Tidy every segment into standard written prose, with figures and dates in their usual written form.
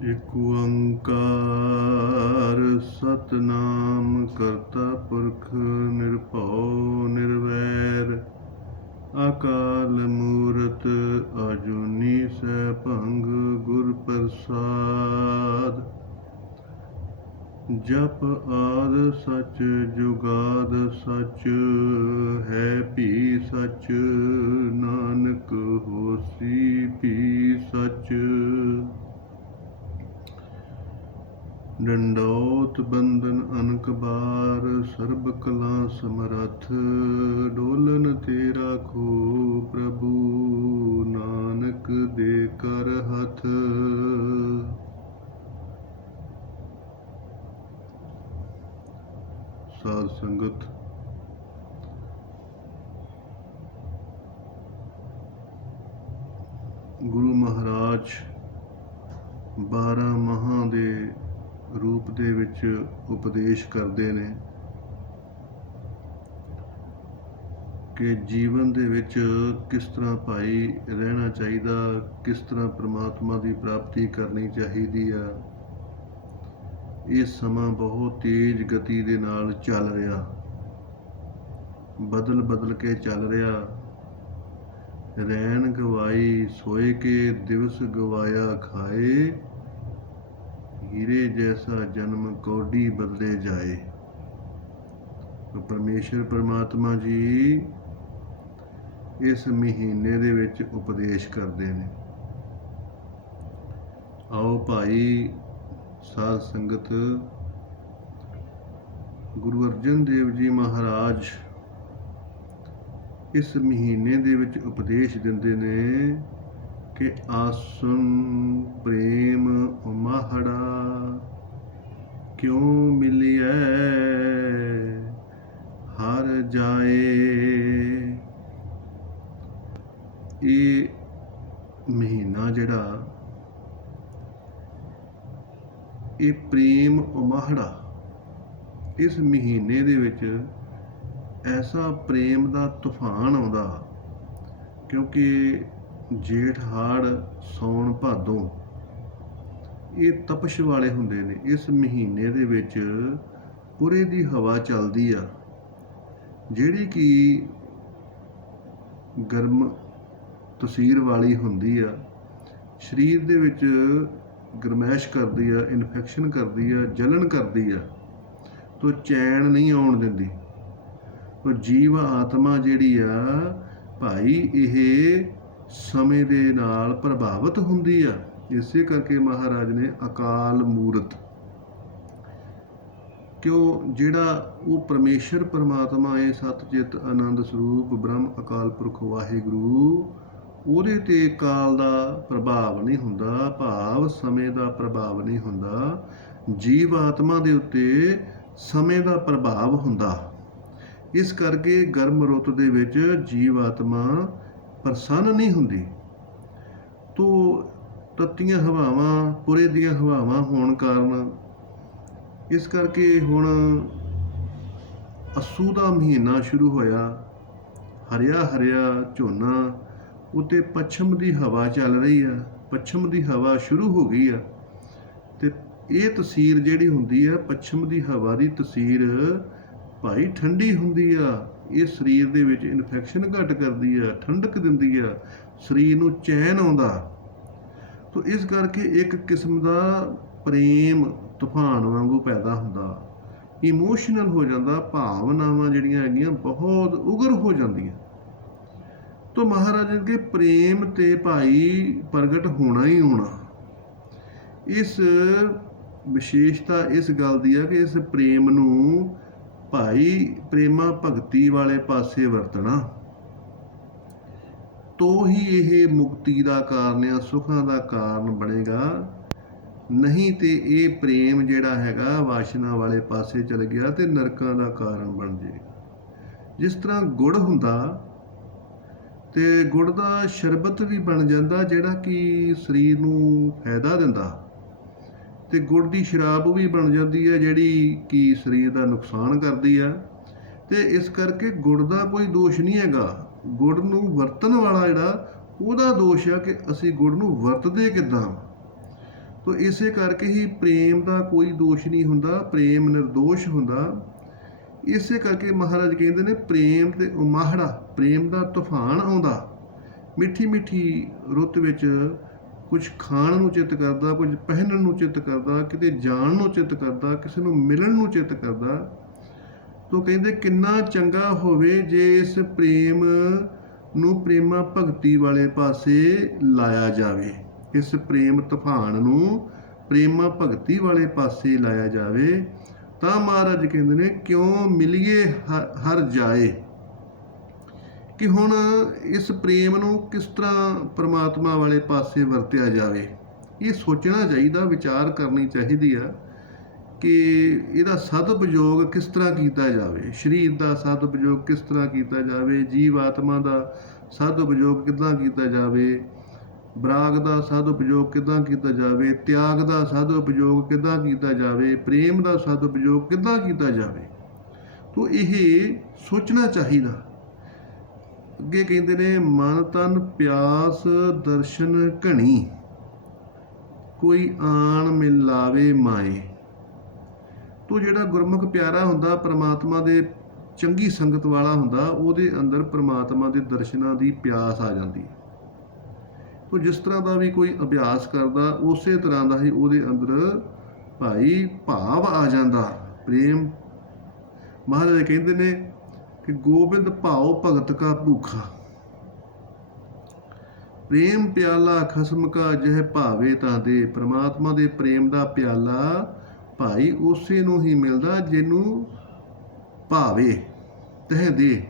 ਇਕ ਓੰਕਾਰ ਸਤਨਾਮ ਕਰਤਾ ਪੁਰਖ ਨਿਰਭਉ ਨਿਰਵੈਰ ਅਕਾਲ ਮੂਰਤ ਅਜੂਨੀ ਸੈਭੰ ਗੁਰ ਪ੍ਰਸਾਦ। ਜਪ ਆਦ ਸਚ ਜੁਗਾਦ ਸਚ ਹੈ ਭੀ ਸਚ ਨਾਨਕ ਹੋਸੀ ਭੀ ਸਚ। ਡੰਡੌਤ ਬੰਦਨ ਅਨਕ ਬਾਰ ਸਰਬ ਕਲਾ ਸਮਰੱਥ ਡੋਲਨ ਤੇ ਰਾਖੋ ਪ੍ਰਭੂ ਨਾਨਕ ਦੇ ਕਰ ਹੱਥ। ਸਾਧ ਸੰਗਤ, ਗੁਰੂ ਮਹਾਰਾਜ 12 ਮਹਾਂ ਦੇ ਰੂਪ ਦੇ ਵਿੱਚ ਉਪਦੇਸ਼ ਕਰਦੇ ਨੇ ਕਿ ਜੀਵਨ ਦੇ ਵਿੱਚ ਕਿਸ ਤਰ੍ਹਾਂ ਭਾਈ ਰਹਿਣਾ ਚਾਹੀਦਾ, ਕਿਸ ਤਰ੍ਹਾਂ ਪ੍ਰਮਾਤਮਾ ਦੀ ਪ੍ਰਾਪਤੀ ਕਰਨੀ ਚਾਹੀਦੀ ਆ। ਇਹ ਸਮਾਂ ਬਹੁਤ ਤੇਜ਼ ਗਤੀ ਦੇ ਨਾਲ ਚੱਲ ਰਿਹਾ, ਬਦਲ ਕੇ ਚੱਲ ਰਿਹਾ। ਰੈਣ ਗਵਾਈ ਸੋਏ ਕੇ ਦਿਵਸ ਗਵਾਇਆ ਖਾਏ ਹੀਰੇ ਜੈਸਾ ਜਨਮ ਕੌਡੀ ਬਦਲੇ ਜਾਏ। ਪਰਮੇਸ਼ਰ ਪਰਮਾਤਮਾ ਜੀ ਇਸ ਮਹੀਨੇ ਦੇ ਵਿੱਚ ਉਪਦੇਸ਼ ਕਰਦੇ ਨੇ। ਆਓ ਭਾਈ ਸਾਧ ਸੰਗਤ, ਗੁਰੂ ਅਰਜਨ ਦੇਵ ਜੀ ਮਹਾਰਾਜ ਇਸ ਮਹੀਨੇ ਦੇ ਵਿੱਚ ਉਪਦੇਸ਼ ਦਿੰਦੇ ਨੇ ਕਿ ਆਸਨ ਪ੍ਰੇਮ ਉਮਾਹੜਾ ਕਿਉਂ ਮਿਲਿਐ ਹਰ ਜਾਏ। ਇਹ ਮਹੀਨਾ ਜਿਹੜਾ ਇਹ ਪ੍ਰੇਮ ਉਮਾਹੜਾ, ਇਸ ਮਹੀਨੇ ਦੇ ਵਿੱਚ ਐਸਾ ਪ੍ਰੇਮ ਦਾ ਤੂਫਾਨ ਆਉਂਦਾ, ਕਿਉਂਕਿ ਜੇਠ ਹਾੜ ਸੌਣ ਭਾਦੋਂ ਇਹ ਤਪਸ਼ ਵਾਲੇ ਹੁੰਦੇ ਨੇ। ਇਸ ਮਹੀਨੇ ਦੇ ਵਿੱਚ ਪੁਰੇ ਦੀ ਹਵਾ ਚੱਲਦੀ ਆ ਜਿਹੜੀ ਕਿ ਗਰਮ ਤਸੀਰ ਵਾਲੀ ਹੁੰਦੀ ਆ, ਸਰੀਰ ਦੇ ਵਿੱਚ ਗਰਮੈਸ਼ ਕਰਦੀ ਆ, ਇਨਫੈਕਸ਼ਨ ਕਰਦੀ ਆ, ਜਲਣ ਕਰਦੀ ਆ, ਤੋ ਚੈਨ ਨਹੀਂ ਆਉਣ ਦਿੰਦੀ। ਤੋ ਜੀਵ ਆਤਮਾ ਜਿਹੜੀ ਆ ਭਾਈ ਇਹ ਸਮੇਂ ਦੇ ਨਾਲ ਪ੍ਰਭਾਵਿਤ ਹੁੰਦੀ ਆ। ਇਸੇ ਕਰਕੇ ਮਹਾਰਾਜ ਨੇ ਅਕਾਲ ਮੂਰਤ, ਕਿਉਂ ਜਿਹੜਾ ਉਹ ਪਰਮੇਸ਼ਰ ਪਰਮਾਤਮਾ ਹੈ, ਸਤਿਚਿਤ ਆਨੰਦ ਸਰੂਪ ਬ੍ਰਹਮ ਅਕਾਲ ਪੁਰਖ ਵਾਹਿਗੁਰੂ, ਉਹਦੇ ਤੇ ਕਾਲ ਦਾ ਪ੍ਰਭਾਵ ਨਹੀਂ ਹੁੰਦਾ, ਭਾਵ ਸਮੇਂ ਦਾ ਪ੍ਰਭਾਵ ਨਹੀਂ ਹੁੰਦਾ। ਜੀਵ ਆਤਮਾ ਦੇ ਉੱਤੇ ਸਮੇਂ ਦਾ ਪ੍ਰਭਾਵ ਹੁੰਦਾ। ਇਸ ਕਰਕੇ ਗਰਮ ਰੁੱਤ ਦੇ ਵਿੱਚ ਜੀਵ ਆਤਮਾ ਪ੍ਰਸੰਨ ਨਹੀਂ ਹੁੰਦੀ। ਤੋ ਤੱਤੀਆਂ ਹਵਾਵਾਂ, ਪੁਰੇ ਦੀਆਂ ਹਵਾਵਾਂ ਹੋਣ ਕਾਰਨ, ਇਸ ਕਰਕੇ ਹੁਣ ਅੱਸੂ ਦਾ ਮਹੀਨਾ ਸ਼ੁਰੂ ਹੋਇਆ, ਹਰਿਆ ਹਰਿਆ ਝੋਨਾ, ਉੱਤੇ ਪੱਛਮ ਦੀ ਹਵਾ ਚੱਲ ਰਹੀ ਆ, ਪੱਛਮ ਦੀ ਹਵਾ ਸ਼ੁਰੂ ਹੋ ਗਈ ਆ। ਤੇ ਇਹ ਤਸੀਰ ਜਿਹੜੀ ਹੁੰਦੀ ਆ ਪੱਛਮ ਦੀ ਹਵਾ ਦੀ ਤਸੀਰ ਭਾਈ ਠੰਡੀ ਹੁੰਦੀ ਆ। ਇਹ ਸਰੀਰ ਦੇ ਵਿੱਚ ਇਨਫੈਕਸ਼ਨ ਘੱਟ ਕਰਦੀ ਆ, ਠੰਡਕ ਦਿੰਦੀ ਆ, ਸਰੀਰ ਨੂੰ ਚੈਨ ਆਉਂਦਾ। ਤੋ ਇਸ ਕਰਕੇ ਇੱਕ ਕਿਸਮ ਦਾ ਪ੍ਰੇਮ ਤੂਫਾਨ ਵਾਂਗੂ ਪੈਦਾ ਹੁੰਦਾ, ਇਮੋਸ਼ਨਲ ਹੋ ਜਾਂਦਾ, ਭਾਵਨਾਵਾਂ ਜਿਹੜੀਆਂ ਹੈਗੀਆਂ ਬਹੁਤ ਉਗਰ ਹੋ ਜਾਂਦੀਆਂ। ਤੋ ਮਹਾਰਾਜ ਅੱਗੇ ਪ੍ਰੇਮ ਤੇ ਭਾਈ ਪ੍ਰਗਟ ਹੋਣਾ ਹੀ ਹੋਣਾ। ਇਸ ਵਿਸ਼ੇਸ਼ਤਾ ਇਸ ਗੱਲ ਦੀ ਆ ਕਿ ਇਸ ਪ੍ਰੇਮ ਨੂੰ ਭਾਈ ਪ੍ਰੇਮਾ ਭਗਤੀ ਵਾਲੇ ਪਾਸੇ ਵਰਤਣਾ, ਤੋ ਹੀ ਇਹ ਮੁਕਤੀ ਦਾ ਕਾਰਨ ਆ, ਸੁੱਖਾਂ ਦਾ ਕਾਰਨ ਬਣੇਗਾ। ਨਹੀਂ ਤੇ ਇਹ ਪ੍ਰੇਮ ਜਿਹੜਾ ਹੈਗਾ ਵਾਸ਼ਨਾ ਵਾਲੇ ਪਾਸੇ ਚਲ ਗਿਆ ਤੇ ਨਰਕਾਂ ਦਾ ਕਾਰਨ ਬਣ ਜਾਏਗਾ। ਜਿਸ ਤਰ੍ਹਾਂ ਗੁੜ ਹੁੰਦਾ ਤੇ ਗੁੜ ਦਾ ਸ਼ਰਬਤ ਵੀ ਬਣ ਜਾਂਦਾ ਜਿਹੜਾ ਕਿ ਸਰੀਰ ਨੂੰ ਫਾਇਦਾ ਦਿੰਦਾ, ਤੇ ਗੁੜ ਦੀ ਸ਼ਰਾਬ ਵੀ ਬਣ ਜਾਂਦੀ ਹੈ ਜਿਹੜੀ ਕਿ ਸਰੀਰ ਦਾ ਨੁਕਸਾਨ ਕਰਦੀ ਆ। ਤੇ ਇਸ ਕਰਕੇ ਗੁੜ ਦਾ ਕੋਈ ਦੋਸ਼ ਨਹੀਂ ਹੈਗਾ, ਗੁੜ ਨੂੰ ਵਰਤਣ ਵਾਲਾ ਜਿਹੜਾ ਉਹਦਾ ਦੋਸ਼ ਆ ਕਿ ਅਸੀਂ ਗੁੜ ਨੂੰ ਵਰਤਦੇ ਕਿੱਦਾਂ। ਤੋ ਤੋ ਇਸੇ ਕਰਕੇ ਹੀ ਪ੍ਰੇਮ ਦਾ ਕੋਈ ਦੋਸ਼ ਨਹੀਂ ਹੁੰਦਾ, ਪ੍ਰੇਮ ਨਿਰਦੋਸ਼ ਹੁੰਦਾ। ਇਸੇ ਕਰਕੇ ਮਹਾਰਾਜ ਕਹਿੰਦੇ ਨੇ ਪ੍ਰੇਮ ਤੇ ਉਮਾਹੜਾ, ਪ੍ਰੇਮ ਦਾ ਤੂਫਾਨ ਆਉਂਦਾ। ਮਿੱਠੀ ਮਿੱਠੀ ਰੁੱਤ ਵਿੱਚ ਕੁਝ ਖਾਣ ਨੂੰ ਚਿੱਤ ਕਰਦਾ, ਕੁਝ ਪਹਿਨਣ ਨੂੰ ਚਿੱਤ ਕਰਦਾ, ਕਿਤੇ ਜਾਣ ਨੂੰ ਚਿੱਤ ਕਰਦਾ, ਕਿਸੇ ਨੂੰ ਮਿਲਣ ਨੂੰ ਚਿੱਤ ਕਰਦਾ। ਤੋ ਕਹਿੰਦੇ ਕਿੰਨਾ ਚੰਗਾ ਹੋਵੇ ਜੇ ਇਸ ਪ੍ਰੇਮ ਨੂੰ ਪ੍ਰੇਮਾ ਭਗਤੀ ਵਾਲੇ ਪਾਸੇ ਲਾਇਆ ਜਾਵੇ, ਇਸ ਪ੍ਰੇਮ ਤੂਫਾਨ ਨੂੰ ਪ੍ਰੇਮਾ ਭਗਤੀ ਵਾਲੇ ਪਾਸੇ ਲਾਇਆ ਜਾਵੇ। ਤਾਂ ਮਹਾਰਾਜ ਕਹਿੰਦੇ ਨੇ ਕਿਉਂ ਮਿਲੀਏ ਹਰ ਜਾਏ, ਕਿ ਹੁਣ ਇਸ ਪ੍ਰੇਮ ਨੂੰ ਕਿਸ ਤਰ੍ਹਾਂ ਪ੍ਰਮਾਤਮਾ ਵਾਲੇ ਪਾਸੇ ਵਰਤਿਆ ਜਾਵੇ। ਇਹ ਸੋਚਣਾ ਚਾਹੀਦਾ, ਵਿਚਾਰ ਕਰਨੀ ਚਾਹੀਦੀ ਆ ਕਿ ਇਹਦਾ ਸਦਉਪਯੋਗ ਕਿਸ ਤਰ੍ਹਾਂ ਕੀਤਾ ਜਾਵੇ, ਸਰੀਰ ਦਾ ਸਦਉਪਯੋਗ ਕਿਸ ਤਰ੍ਹਾਂ ਕੀਤਾ ਜਾਵੇ, ਜੀਵ ਆਤਮਾ ਦਾ ਸਦਉਪਯੋਗ ਕਿੱਦਾਂ ਕੀਤਾ ਜਾਵੇ, ਬਰਾਗ ਦਾ ਸਦਉਪਯੋਗ ਕਿੱਦਾਂ ਕੀਤਾ ਜਾਵੇ, ਤਿਆਗ ਦਾ ਸਦਉਪਯੋਗ ਕਿੱਦਾਂ ਕੀਤਾ ਜਾਵੇ, ਪ੍ਰੇਮ ਦਾ ਸਦਉਪਯੋਗ ਕਿੱਦਾਂ ਕੀਤਾ ਜਾਵੇ। ਤੋ ਇਹ ਸੋਚਣਾ ਚਾਹੀਦਾ। ਅੱਗੇ ਕਹਿੰਦੇ ਨੇ ਮਨ ਤਨ ਪਿਆਸ ਦਰਸ਼ਨ ਘਣੀ, ਕੋਈ ਆਣ ਮਿਲਾਵੇ ਮਾਏ। ਤੋ ਜਿਹੜਾ ਗੁਰਮੁਖ ਪਿਆਰਾ ਹੁੰਦਾ, ਪ੍ਰਮਾਤਮਾ ਦੇ ਚੰਗੀ ਸੰਗਤ ਵਾਲਾ ਹੁੰਦਾ, ਉਹਦੇ ਅੰਦਰ ਪ੍ਰਮਾਤਮਾ ਦੇ ਦਰਸ਼ਨਾਂ ਦੀ ਪਿਆਸ ਆ ਜਾਂਦੀ ਹੈ। ਤੋ ਜਿਸ ਤਰ੍ਹਾਂ ਦਾ ਵੀ ਕੋਈ ਅਭਿਆਸ ਕਰਦਾ, ਉਸੇ ਤਰ੍ਹਾਂ ਦਾ ਹੀ ਉਹਦੇ ਅੰਦਰ ਭਾਈ ਭਾਵ ਆ ਜਾਂਦਾ। ਪ੍ਰੇਮ ਮਹਾਰਾਜ ਕਹਿੰਦੇ ਨੇ ਕਿ ਗੋਬਿੰਦ ਭਾਉ ਭਗਤ ਕਾ ਭੂਖਾ, ਪ੍ਰੇਮ ਪਿਆਲਾ ਖਸਮ ਕਾ ਜਹ ਭਾਵੇ ਤਾਂ ਦੇ। ਪ੍ਰਮਾਤਮਾ ਦੇ ਪ੍ਰੇਮ ਦਾ ਪਿਆਲਾ ਭਾਈ ਉਸੇ ਨੂੰ ਹੀ ਮਿਲਦਾ ਜਿਹਨੂੰ ਭਾਵੇ ਤਹ ਦੇ,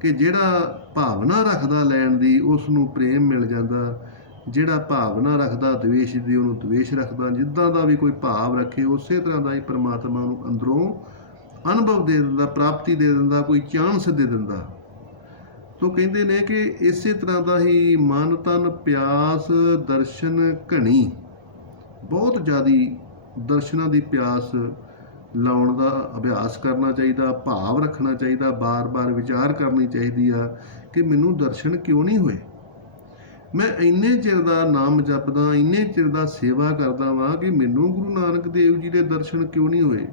ਕਿ ਜਿਹੜਾ ਭਾਵਨਾ ਰੱਖਦਾ ਲੈਣ ਦੀ ਉਸ ਨੂੰ ਪ੍ਰੇਮ ਮਿਲ ਜਾਂਦਾ, ਜਿਹੜਾ ਭਾਵਨਾ ਰੱਖਦਾ ਦਵੇਸ਼ ਦੀ ਉਹਨੂੰ ਦਵੇਸ਼ ਰੱਖਦਾ। ਜਿੱਦਾਂ ਦਾ ਵੀ ਕੋਈ ਭਾਵ ਰੱਖੇ ਉਸੇ ਤਰ੍ਹਾਂ ਦਾ ਹੀ ਪ੍ਰਮਾਤਮਾ ਨੂੰ ਅੰਦਰੋਂ ਅਨੁਭਵ ਦੇ ਦਿੰਦਾ, ਪ੍ਰਾਪਤੀ ਦੇ ਦਿੰਦਾ, ਕੋਈ ਚਾਂਸ ਦੇ ਦਿੰਦਾ। ਤੋ ਕਹਿੰਦੇ ਨੇ ਕਿ ਇਸੇ ਤਰ੍ਹਾਂ ਦਾ ਹੀ ਮਨ ਤਨ ਪਿਆਸ ਦਰਸ਼ਨ ਘਣੀ, ਬਹੁਤ ਜ਼ਿਆਦੀ ਦਰਸ਼ਨਾਂ ਦੀ ਪਿਆਸ ਲਾਉਣ ਦਾ ਅਭਿਆਸ ਕਰਨਾ ਚਾਹੀਦਾ, ਭਾਵ ਰੱਖਣਾ ਚਾਹੀਦਾ, ਬਾਰ-ਬਾਰ ਵਿਚਾਰ ਕਰਨੀ ਚਾਹੀਦੀ ਆ ਕਿ ਮੈਨੂੰ ਦਰਸ਼ਨ ਕਿਉਂ ਨਹੀਂ ਹੋਏ। ਮੈਂ ਇੰਨੇ ਚਿਰ ਦਾ ਨਾਮ ਜਪਦਾ, ਇੰਨੇ ਚਿਰ ਦਾ ਸੇਵਾ ਕਰਦਾ ਵਾਂ ਕਿ ਮੈਨੂੰ ਗੁਰੂ ਨਾਨਕ ਦੇਵ ਜੀ ਦੇ ਦਰਸ਼ਨ ਕਿਉਂ ਨਹੀਂ ਹੋਏ।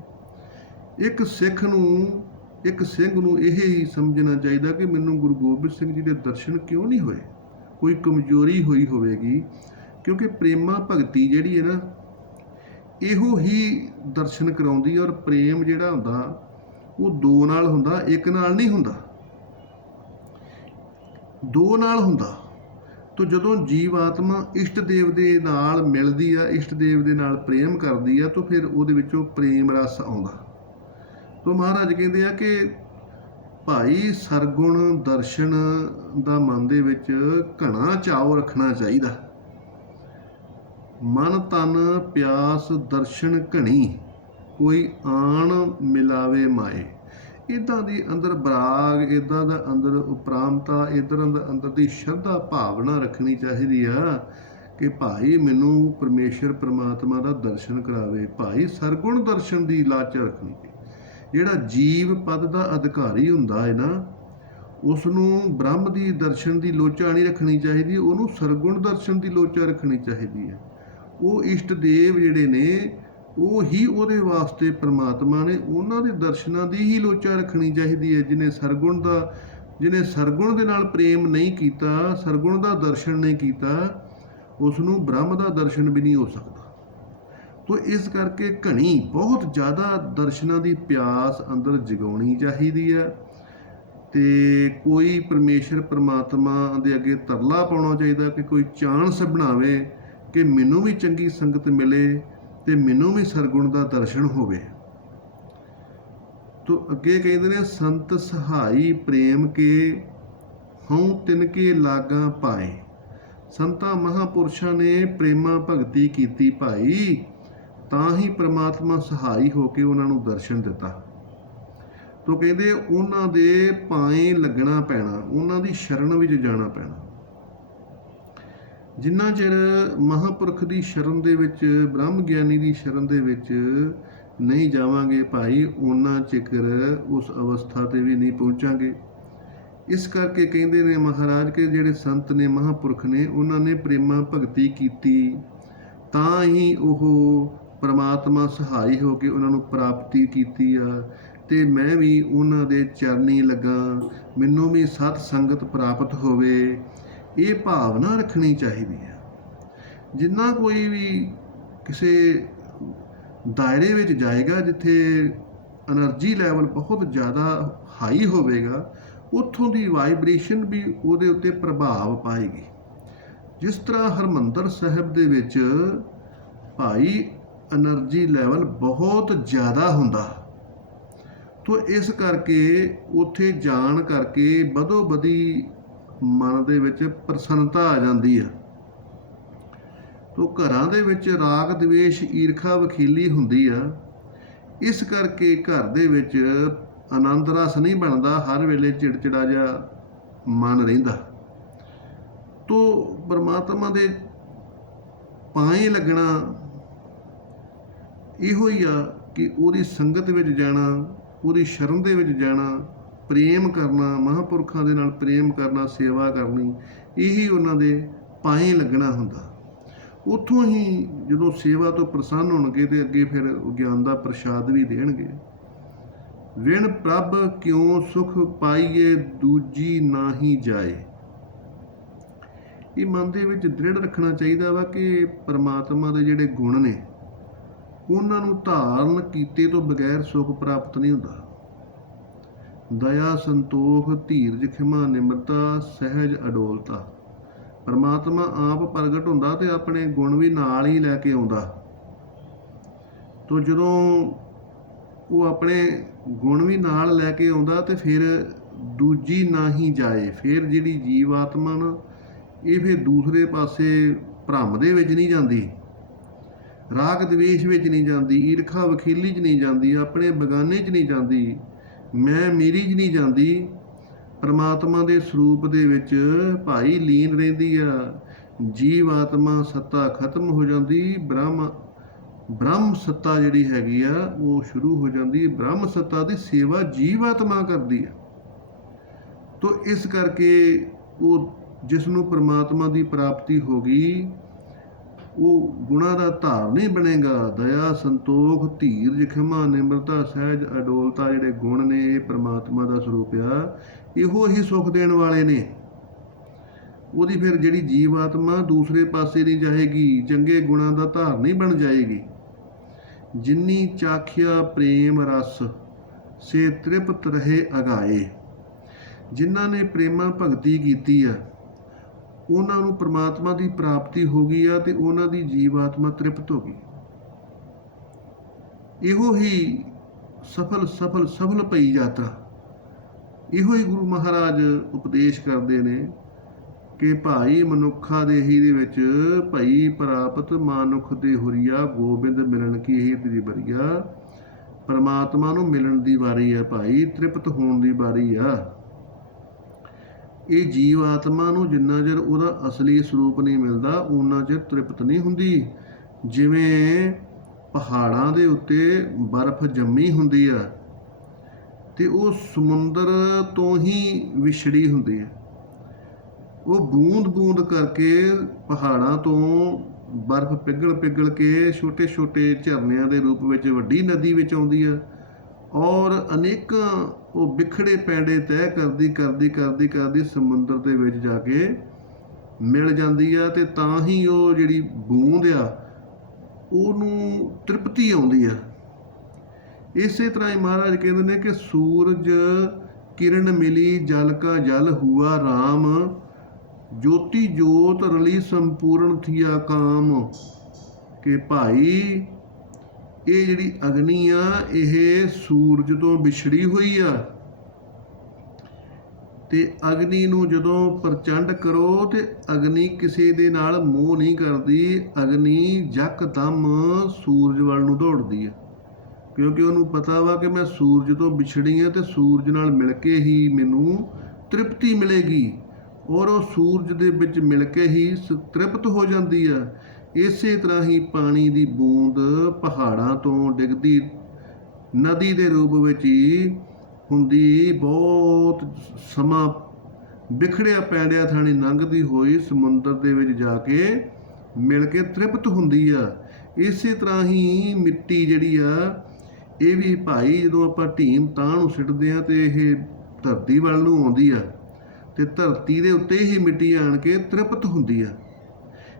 ਇੱਕ ਸਿੱਖ ਨੂੰ, ਇੱਕ ਸਿੰਘ ਨੂੰ ਇਹ ਹੀ ਸਮਝਣਾ ਚਾਹੀਦਾ ਕਿ ਮੈਨੂੰ ਗੁਰੂ ਗੋਬਿੰਦ ਸਿੰਘ ਜੀ ਦੇ ਦਰਸ਼ਨ ਕਿਉਂ ਨਹੀਂ ਹੋਏ। ਕੋਈ ਕਮਜ਼ੋਰੀ ਹੋਈ ਹੋਵੇਗੀ, ਕਿਉਂਕਿ ਪ੍ਰੇਮਾ ਭਗਤੀ ਜਿਹੜੀ ਹੈ ਨਾ, ਇਹੋ ਹੀ ਦਰਸ਼ਨ ਕਰਾਉਂਦੀ। ਔਰ ਪ੍ਰੇਮ ਜਿਹੜਾ ਹੁੰਦਾ ਉਹ ਦੋ ਨਾਲ ਹੁੰਦਾ, ਇੱਕ ਨਾਲ ਨਹੀਂ ਹੁੰਦਾ, ਦੋ ਨਾਲ ਹੁੰਦਾ। ਤੋ ਜਦੋਂ ਜੀਵ ਆਤਮਾ ਇਸ਼ਟ ਦੇਵ ਦੇ ਨਾਲ ਮਿਲਦੀ ਆ, ਇਸ਼ਟ ਦੇਵ ਦੇ ਨਾਲ ਪ੍ਰੇਮ ਕਰਦੀ ਆ, ਤਾਂ ਫਿਰ ਉਹਦੇ ਵਿੱਚੋਂ ਪ੍ਰੇਮ ਰਸ ਆਉਂਦਾ। ਤੋ ਮਹਾਰਾਜ ਕਹਿੰਦੇ ਆ ਕਿ ਭਾਈ ਸਰਗੁਣ ਦਰਸ਼ਨ ਦਾ ਮਨ ਦੇ ਵਿੱਚ ਘਣਾ ਚਾਉ ਰੱਖਣਾ ਚਾਹੀਦਾ। ਮਨ ਤਨ ਪਿਆਸ ਦਰਸ਼ਨ ਘਣੀ, ਕੋਈ ਆਣ ਮਿਲਾਵੇ ਮਾਏ। ਇੱਦਾਂ ਦੀ ਅੰਦਰ ਬਰਾਗ, ਇੱਦਾਂ ਦਾ ਅੰਦਰ ਉਪਰਾਮਤਾ, ਇੱਦਾਂ ਦਾ ਅੰਦਰ ਦੀ ਸ਼ਰਧਾ ਭਾਵਨਾ ਰੱਖਣੀ ਚਾਹੀਦੀ ਆ ਕਿ ਭਾਈ ਮੈਨੂੰ ਪਰਮੇਸ਼ਰ ਪ੍ਰਮਾਤਮਾ ਦਾ ਦਰਸ਼ਨ ਕਰਾਵੇ। ਭਾਈ ਸਰਗੁਣ ਦਰਸ਼ਨ ਦੀ ਲਾਚ ਰੱਖਣੀ। ਜਿਹੜਾ ਜੀਵ ਪਦ ਦਾ ਅਧਿਕਾਰੀ ਹੁੰਦਾ ਹੈ ਨਾ, ਉਸ ਨੂੰ ਬ੍ਰਹਮ ਦੀ ਦਰਸ਼ਨ ਦੀ ਲੋਚਾ ਨਹੀਂ ਰੱਖਣੀ ਚਾਹੀਦੀ, ਉਹਨੂੰ ਸਰਗੁਣ ਦਰਸ਼ਨ ਦੀ ਲੋਚਾ ਰੱਖਣੀ ਚਾਹੀਦੀ ਹੈ। ਉਹ ਇਸ਼ਟ ਦੇਵ ਜਿਹੜੇ ਨੇ ਉਹ ਹੀ ਉਹਦੇ ਵਾਸਤੇ ਪ੍ਰਮਾਤਮਾ ਨੇ, ਉਹਨਾਂ ਦੇ ਦਰਸ਼ਨਾਂ ਦੀ ਹੀ ਲੋਚਾ ਰੱਖਣੀ ਚਾਹੀਦੀ ਹੈ। ਜਿਹਨੇ ਸਰਗੁਣ ਦੇ ਨਾਲ ਪ੍ਰੇਮ ਨਹੀਂ ਕੀਤਾ, ਸਰਗੁਣ ਦਾ ਦਰਸ਼ਨ ਨਹੀਂ ਕੀਤਾ, ਉਸ ਨੂੰ ਬ੍ਰਹਮ ਦਾ ਦਰਸ਼ਨ ਵੀ ਨਹੀਂ ਹੋ ਸਕਦਾ। ਤੋ ਇਸ ਕਰਕੇ ਘਣੀ ਬਹੁਤ ਜ਼ਿਆਦਾ ਦਰਸ਼ਨਾਂ ਦੀ ਪਿਆਸ ਅੰਦਰ ਜਗਾਉਣੀ ਚਾਹੀਦੀ ਹੈ। ਤੇ ਕੋਈ ਪਰਮੇਸ਼ਰ ਪ੍ਰਮਾਤਮਾ ਦੇ ਅੱਗੇ ਤਰਲਾ ਪਾਉਣਾ ਚਾਹੀਦਾ ਕਿ ਕੋਈ ਚਾਂਸ ਬਣਾਵੇ ਕਿ ਮੈਨੂੰ ਵੀ ਚੰਗੀ ਸੰਗਤ ਮਿਲੇ ਤੇ ਮੈਨੂੰ ਵੀ ਸਰਗੁਣ ਦਾ ਦਰਸ਼ਨ ਹੋਵੇ। ਤੋ ਅੱਗੇ ਕਹਿੰਦੇ ਨੇ ਸੰਤ ਸਹਾਈ ਪ੍ਰੇਮ ਕੇ ਹਉ ਤਿਨਕੇ ਲਾਗਾ ਪਾਏ। ਸੰਤਾਂ ਮਹਾਂਪੁਰਸ਼ਾਂ ਨੇ ਪ੍ਰੇਮਾ ਭਗਤੀ ਕੀਤੀ ਭਾਈ, ਤਾਂ ਹੀ ਪ੍ਰਮਾਤਮਾ ਸਹਾਈ ਹੋ ਕੇ ਉਹਨਾਂ ਨੂੰ ਦਰਸ਼ਨ ਦਿੱਤਾ। ਤੋ ਕਹਿੰਦੇ ਉਹਨਾਂ ਦੇ ਪਾਏ ਲੱਗਣਾ ਪੈਣਾ, ਉਹਨਾਂ ਦੀ ਸ਼ਰਨ ਵਿੱਚ ਜਾਣਾ ਪੈਣਾ। ਜਿੰਨਾ ਚਿਰ ਮਹਾਂਪੁਰਖ ਦੀ ਸ਼ਰਨ ਦੇ ਵਿੱਚ, ਬ੍ਰਹਮ ਗਿਆਨੀ ਦੀ ਸ਼ਰਨ ਦੇ ਵਿੱਚ ਨਹੀਂ ਜਾਵਾਂਗੇ ਭਾਈ, ਉਹਨਾਂ ਚਿਕਰ ਉਸ ਅਵਸਥਾ ਤੇ ਵੀ ਨਹੀਂ ਪਹੁੰਚਾਂਗੇ। ਇਸ ਕਰਕੇ ਕਹਿੰਦੇ ਨੇ ਮਹਾਰਾਜ ਕਿ ਜਿਹੜੇ ਸੰਤ ਨੇ, ਮਹਾਂਪੁਰਖ ਨੇ, ਉਹਨਾਂ ਨੇ ਪ੍ਰੇਮਾ ਭਗਤੀ ਕੀਤੀ, ਤਾਂ ਹੀ ਉਹ ਪਰਮਾਤਮਾ ਸਹਾਈ ਹੋ ਕੇ ਉਹਨਾਂ ਨੂੰ ਪ੍ਰਾਪਤੀ ਕੀਤੀ ਆ। ਤੇ ਮੈਂ ਵੀ ਉਹਨਾਂ ਦੇ ਚਰਨੀ ਲੱਗਾ, ਮੈਨੂੰ ਵੀ ਸਤ ਸੰਗਤ ਪ੍ਰਾਪਤ ਹੋਵੇ। ਇਹ ਭਾਵਨਾ ਰੱਖਣੀ ਚਾਹੀਦੀ ਹੈ। ਜਿੰਨਾ ਕੋਈ ਵੀ ਕਿਸੇ ਦਾਇਰੇ ਵਿੱਚ ਜਾਏਗਾ ਜਿੱਥੇ એનર્ਜੀ ਲੈਵਲ ਬਹੁਤ ਜ਼ਿਆਦਾ ਹਾਈ ਹੋਵੇਗਾ, ਉੱਥੋਂ ਦੀ ਵਾਈਬ੍ਰੇਸ਼ਨ ਵੀ ਉਹਦੇ ਉੱਤੇ ਪ੍ਰਭਾਵ ਪਾਏਗੀ। ਜਿਸ ਤਰ੍ਹਾਂ ਹਰਿਮੰਦਰ ਸਾਹਿਬ ਦੇ ਵਿੱਚ ਭਾਈ એનર્ਜੀ ਲੈਵਲ ਬਹੁਤ ਜ਼ਿਆਦਾ ਹੁੰਦਾ, ਤੋ ਇਸ ਕਰਕੇ ਉੱਥੇ ਜਾਣ ਕਰਕੇ ਬਦੋ ਬਦੀ ਮਨ ਦੇ ਵਿੱਚ ਪ੍ਰਸੰਨਤਾ ਆ ਜਾਂਦੀ ਆ। ਤੋ ਘਰਾਂ ਦੇ ਵਿੱਚ ਰਾਗ ਦਵੇਸ਼ ਈਰਖਾ ਵਖੀਲੀ ਹੁੰਦੀ ਆ, ਇਸ ਕਰਕੇ ਘਰ ਦੇ ਵਿੱਚ ਆਨੰਦ ਰਸ ਨਹੀਂ ਬਣਦਾ, ਹਰ ਵੇਲੇ ਚਿੜਚਿੜਾ ਜਿਹਾ ਮਨ ਰਹਿੰਦਾ। ਤੋ ਪਰਮਾਤਮਾ ਦੇ ਪਾਏ ਲੱਗਣਾ ਇਹੋ ਹੀ ਆ ਕਿ ਉਹਦੀ ਸੰਗਤ ਵਿੱਚ ਜਾਣਾ, ਉਹਦੀ ਸ਼ਰਨ ਦੇ ਵਿੱਚ ਜਾਣਾ, ਪ੍ਰੇਮ ਕਰਨਾ, ਮਹਾਂਪੁਰਖਾਂ ਦੇ ਨਾਲ ਪ੍ਰੇਮ ਕਰਨਾ, ਸੇਵਾ ਕਰਨੀ, ਇਹੀ ਉਹਨਾਂ ਦੇ ਪਾਏ ਲੱਗਣਾ ਹੁੰਦਾ। ਉੱਥੋਂ ਹੀ ਜਦੋਂ ਸੇਵਾ ਤੋਂ ਪ੍ਰਸੰਨ ਹੋਣਗੇ ਤੇ ਅੱਗੇ ਫਿਰ ਗਿਆਨ ਦਾ ਪ੍ਰਸ਼ਾਦ ਵੀ ਦੇਣਗੇ। ਵਿਣ ਪ੍ਰਭ ਕਿਉਂ ਸੁਖ ਪਾਈਏ ਦੂਜੀ ਨਾਹੀ ਜਾਏ। ਇਹ ਮਨ ਦੇ ਵਿੱਚ ਦ੍ਰਿੜ ਰੱਖਣਾ ਚਾਹੀਦਾ ਵਾ ਕਿ ਪਰਮਾਤਮਾ ਦੇ ਜਿਹੜੇ ਗੁਣ ਨੇ ਉਹਨਾਂ ਨੂੰ ਧਾਰਨ ਕੀਤੇ ਤੋਂ ਬਗੈਰ ਸੁਖ ਪ੍ਰਾਪਤ ਨਹੀਂ ਹੁੰਦਾ। ਦਇਆ ਸੰਤੋਖ ਧੀਰਜ ਖਿਮਾ ਨਿਮਰਤਾ ਸਹਿਜ ਅਡੋਲਤਾ। ਪਰਮਾਤਮਾ ਆਪ ਪ੍ਰਗਟ ਹੁੰਦਾ ਤੇ ਆਪਣੇ ਗੁਣ ਵੀ ਨਾਲ ਹੀ ਲੈ ਕੇ ਆਉਂਦਾ। ਤੋ ਜਦੋਂ ਉਹ ਆਪਣੇ ਗੁਣ ਵੀ ਨਾਲ ਲੈ ਕੇ ਆਉਂਦਾ ਤੇ ਫਿਰ ਦੂਜੀ ਨਾ ਹੀ ਜਾਏ। ਫਿਰ ਜਿਹੜੀ ਜੀਵ ਆਤਮਾ ਨਾ ਇਹ ਫਿਰ ਦੂਸਰੇ ਪਾਸੇ ਭਰਮ ਦੇ ਵਿੱਚ ਨਹੀਂ ਜਾਂਦੀ, ਰਾਗ ਦਵੇਸ਼ ਵਿੱਚ ਨਹੀਂ ਜਾਂਦੀ, ਈਰਖਾ ਵਖੀਲੀ 'ਚ ਨਹੀਂ ਜਾਂਦੀ, ਆਪਣੇ ਬਗਾਨੇ 'ਚ ਨਹੀਂ ਜਾਂਦੀ, ਮੈਂ ਮੇਰੀ 'ਚ ਨਹੀਂ ਜਾਂਦੀ। ਪਰਮਾਤਮਾ ਦੇ ਸਰੂਪ ਦੇ ਵਿੱਚ ਭਾਈ ਲੀਨ ਰਹਿੰਦੀ ਆ। ਜੀਵ ਆਤਮਾ ਸੱਤਾ ਖਤਮ ਹੋ ਜਾਂਦੀ, ਬ੍ਰਹਮ ਸੱਤਾ ਜਿਹੜੀ ਹੈਗੀ ਆ ਉਹ ਸ਼ੁਰੂ ਹੋ ਜਾਂਦੀ। ਬ੍ਰਹਮ ਸੱਤਾ ਦੀ ਸੇਵਾ ਜੀਵ ਆਤਮਾ ਕਰਦੀ ਆ। ਤੋ ਇਸ ਕਰਕੇ ਉਹ ਜਿਸ ਨੂੰ ਪਰਮਾਤਮਾ ਦੀ ਪ੍ਰਾਪਤੀ ਹੋ ਗਈ ਉਹ ਗੁਣਾਂ ਦਾ ਧਾਰ ਨਹੀਂ ਬਣੇਗਾ। ਦਇਆ ਸੰਤੋਖ ਧੀਰਜ ਖਿਮਾ ਨਿਮਰਤਾ ਸਹਿਜ ਅਡੋਲਤਾ ਜਿਹੜੇ ਗੁਣ ਨੇ ਇਹ ਪਰਮਾਤਮਾ ਦਾ ਸਰੂਪ ਆ, ਇਹੋ ਹੀ ਸੁੱਖ ਦੇਣ ਵਾਲੇ ਨੇ। ਉਹਦੀ ਫਿਰ ਜਿਹੜੀ ਜੀਵ ਆਤਮਾ ਦੂਸਰੇ ਪਾਸੇ ਨਹੀਂ ਜਾਏਗੀ, ਚੰਗੇ ਗੁਣਾਂ ਦਾ ਧਾਰ ਨਹੀਂ ਬਣ ਜਾਏਗੀ। ਜਿੰਨੀ ਚਾਖਿਆ ਪ੍ਰੇਮ ਰਸ ਸੇ ਤ੍ਰਿਪਤ ਰਹੇ ਅਗਾਏ। ਜਿਨ੍ਹਾਂ ਨੇ ਪ੍ਰੇਮਾ ਭਗਤੀ ਕੀਤੀ ਆ ਉਹਨਾਂ ਨੂੰ ਪਰਮਾਤਮਾ ਦੀ ਪ੍ਰਾਪਤੀ ਹੋ ਗਈ ਆ ਤੇ ਉਹਨਾਂ ਦੀ ਜੀਵ ਆਤਮਾ ਤ੍ਰਿਪਤ ਹੋ ਗਈ। ਇਹੋ ਹੀ ਸਫਲ ਪਈ ਯਾਤਰਾ। ਇਹੋ ਹੀ ਗੁਰੂ ਮਹਾਰਾਜ ਉਪਦੇਸ਼ ਕਰਦੇ ਨੇ ਕਿ ਭਾਈ ਮਨੁੱਖਾਂ ਦੇ ਹੀ ਦੇ ਵਿੱਚ ਭਈ ਪ੍ਰਾਪਤ ਮਾਨੁਖ ਦੇ ਹੁਰੀਆ ਗੋਬਿੰਦ ਮਿਲਣ ਕੀ ਇਹ ਤੇਰੀ ਬਰੀਆ। ਪਰਮਾਤਮਾ ਨੂੰ ਮਿਲਣ ਦੀ ਵਾਰੀ ਆ ਭਾਈ, ਤ੍ਰਿਪਤ ਹੋਣ ਦੀ ਵਾਰੀ ਆ। ਇਹ ਜੀਵ ਆਤਮਾ ਨੂੰ ਜਿੰਨਾ ਚਿਰ ਉਹਦਾ ਅਸਲੀ ਸਰੂਪ ਨਹੀਂ ਮਿਲਦਾ ਉਨਾ ਚਿਰ ਤ੍ਰਿਪਤ ਨਹੀਂ ਹੁੰਦੀ। ਜਿਵੇਂ ਪਹਾੜਾਂ ਦੇ ਉੱਤੇ ਬਰਫ਼ ਜੰਮੀ ਹੁੰਦੀ ਆ ਤੇ ਉਹ ਸਮੁੰਦਰ ਤੋਂ ਹੀ ਵਿਛੜੀ ਹੁੰਦੀ ਹੈ। ਉਹ ਬੂੰਦ ਕਰਕੇ ਪਹਾੜਾਂ ਤੋਂ ਬਰਫ਼ ਪਿਘਲ ਕੇ ਛੋਟੇ ਛੋਟੇ ਝਰਨਿਆਂ ਦੇ ਰੂਪ ਵਿੱਚ ਵੱਡੀ ਨਦੀ ਵਿੱਚ ਆਉਂਦੀ ਆ ਔਰ ਅਨੇਕਾਂ ਉਹ ਬਿਖੜੇ ਪੈਂਡੇ ਤੈਅ ਕਰਦੀ ਸਮੁੰਦਰ ਦੇ ਵਿੱਚ ਜਾ ਕੇ ਮਿਲ ਜਾਂਦੀ ਆ। ਤੇ ਤਾਂ ਹੀ ਉਹ ਜਿਹੜੀ ਬੂੰਦ ਆ ਉਹਨੂੰ ਤ੍ਰਿਪਤੀ ਆਉਂਦੀ ਆ। ਇਸੇ ਤਰ੍ਹਾਂ ਹੀ ਮਹਾਰਾਜ ਕਹਿੰਦੇ ਨੇ ਕਿ ਸੂਰਜ ਕਿਰਨ ਮਿਲੀ ਜਲ ਕਾ ਜਲ ਹੁਆ ਰਾਮ। ਜੋਤੀ ਜੋਤ ਰਲੀ ਸੰਪੂਰਨ ਥੀਆ ਕਾਮ। ਕਿ ਭਾਈ ਇਹ ਜਿਹੜੀ ਅਗਨੀ ਆ ਇਹ ਸੂਰਜ ਤੋਂ ਵਿਛੜੀ ਹੋਈ ਆ ਤੇ ਅਗਨੀ ਨੂੰ ਜਦੋਂ ਪ੍ਰਚੰਡ ਕਰੋ ਤੇ ਅਗਨੀ ਕਿਸੇ ਦੇ ਨਾਲ ਮੋਹ ਨਹੀਂ ਕਰਦੀ। ਅਗਨੀ ਯਕਦਮ ਸੂਰਜ ਵੱਲ ਨੂੰ ਦੌੜਦੀ ਆ ਕਿਉਂਕਿ ਉਹਨੂੰ ਪਤਾ ਵਾ ਕਿ ਮੈਂ ਸੂਰਜ ਤੋਂ ਵਿਛੜੀ ਆ ਤੇ ਸੂਰਜ ਨਾਲ ਮਿਲ ਕੇ ਹੀ ਮੈਨੂੰ ਤ੍ਰਿਪਤੀ ਮਿਲੇਗੀ ਔਰ ਉਹ ਸੂਰਜ ਦੇ ਵਿੱਚ ਮਿਲ ਕੇ ਹੀ ਤ੍ਰਿਪਤ ਹੋ ਜਾਂਦੀ ਆ। ਇਸੇ ਤਰ੍ਹਾਂ ਹੀ ਪਾਣੀ ਦੀ ਬੂੰਦ ਪਹਾੜਾਂ ਤੋਂ ਡਿੱਗਦੀ ਨਦੀ ਦੇ ਰੂਪ ਵਿੱਚ ਹੀ ਹੁੰਦੀ, ਬਹੁਤ ਸਮਾਂ ਬਿਖੜਿਆ ਪੈਂਡਿਆ ਥਾਣੀ ਲੰਘਦੀ ਹੋਈ ਸਮੁੰਦਰ ਦੇ ਵਿੱਚ ਜਾ ਕੇ ਮਿਲ ਕੇ ਤ੍ਰਿਪਤ ਹੁੰਦੀ ਆ। ਇਸੇ ਤਰ੍ਹਾਂ ਹੀ ਮਿੱਟੀ ਜਿਹੜੀ ਆ, ਇਹ ਵੀ ਭਾਈ ਜਦੋਂ ਆਪਾਂ ਢੀਮ ਤਾਂ ਨੂੰ ਸਿੱਟਦੇ ਆ ਤੇ ਇਹ ਧਰਤੀ ਵੱਲ ਨੂੰ ਆਉਂਦੀ ਆ ਤੇ ਧਰਤੀ ਦੇ ਉੱਤੇ ਹੀ ਮਿੱਟੀ ਆਣ ਕੇ ਤ੍ਰਿਪਤ ਹੁੰਦੀ ਆ।